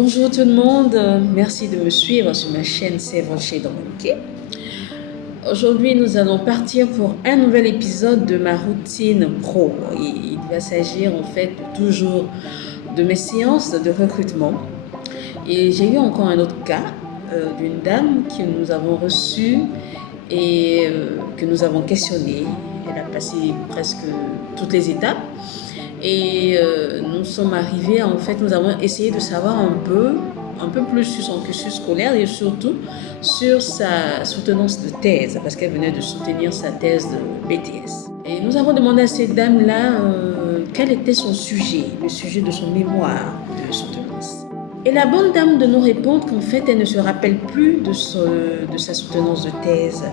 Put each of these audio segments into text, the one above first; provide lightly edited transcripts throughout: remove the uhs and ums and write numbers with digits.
Bonjour tout le monde, merci de me suivre sur ma chaîne C'est Voce Dominique. Aujourd'hui, nous allons partir pour un nouvel épisode de ma routine pro. Il va s'agir en fait toujours de mes séances de recrutement. Et j'ai eu encore un autre cas d'une dame que nous avons reçue et que nous avons questionnée. Elle a passé presque toutes les étapes. Et nous sommes arrivés, en fait, nous avons essayé de savoir un peu plus sur son cursus scolaire et surtout sur sa soutenance de thèse, parce qu'elle venait de soutenir sa thèse de BTS. Et nous avons demandé à cette dame-là quel était son sujet, le sujet de son mémoire de soutenance. Et la bonne dame de nous répondre qu'en fait, elle ne se rappelle plus de sa soutenance de thèse,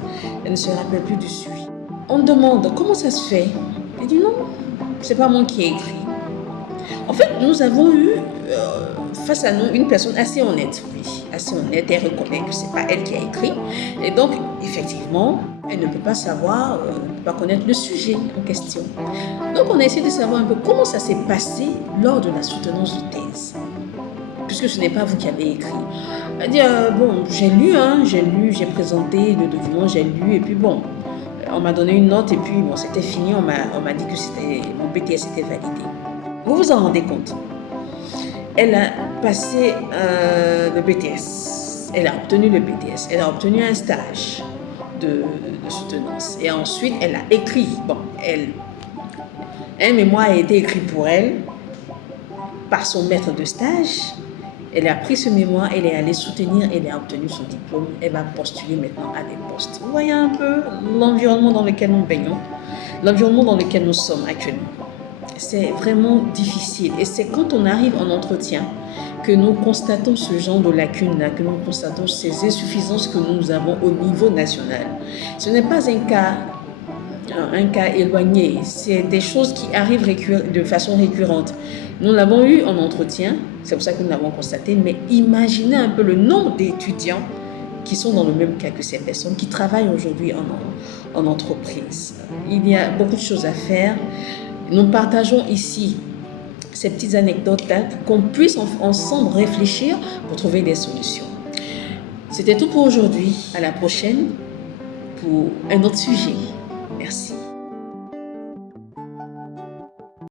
elle ne se rappelle plus du sujet. On demande comment ça se fait. Elle dit non. C'est pas moi qui ai écrit. En fait, nous avons eu face à nous une personne assez honnête, oui, assez honnête. Elle reconnaît que c'est pas elle qui a écrit, et donc effectivement, elle ne peut pas savoir, ne peut pas connaître le sujet en question. Donc, on a essayé de savoir un peu comment ça s'est passé lors de la soutenance de thèse, puisque ce n'est pas vous qui avez écrit. Elle dit bon, j'ai lu, j'ai présenté le document, j'ai lu, et puis bon. On m'a donné une note et puis bon, c'était fini, on m'a dit que mon BTS était validé. Vous vous en rendez compte? Elle a passé le BTS, elle a obtenu le BTS, elle a obtenu un stage de soutenance et ensuite elle a écrit. Bon, un mémoire a été écrit pour elle par son maître de stage. Elle a pris ce mémoire, elle est allée soutenir, elle a obtenu son diplôme, elle va postuler maintenant à des postes. Vous voyez un peu l'environnement dans lequel nous baignons, l'environnement dans lequel nous sommes actuellement. C'est vraiment difficile et c'est quand on arrive en entretien que nous constatons ce genre de lacunes-là, que nous constatons ces insuffisances que nous avons au niveau national. Ce n'est pas un cas éloigné, c'est des choses qui arrivent de façon récurrente. Nous l'avons eu en entretien, c'est pour ça que nous l'avons constaté, mais imaginez un peu le nombre d'étudiants qui sont dans le même cas que ces personnes, qui travaillent aujourd'hui en entreprise. Il y a beaucoup de choses à faire. Nous partageons ici ces petites anecdotes-là, qu'on puisse ensemble réfléchir pour trouver des solutions. C'était tout pour aujourd'hui. À la prochaine pour un autre sujet. Merci.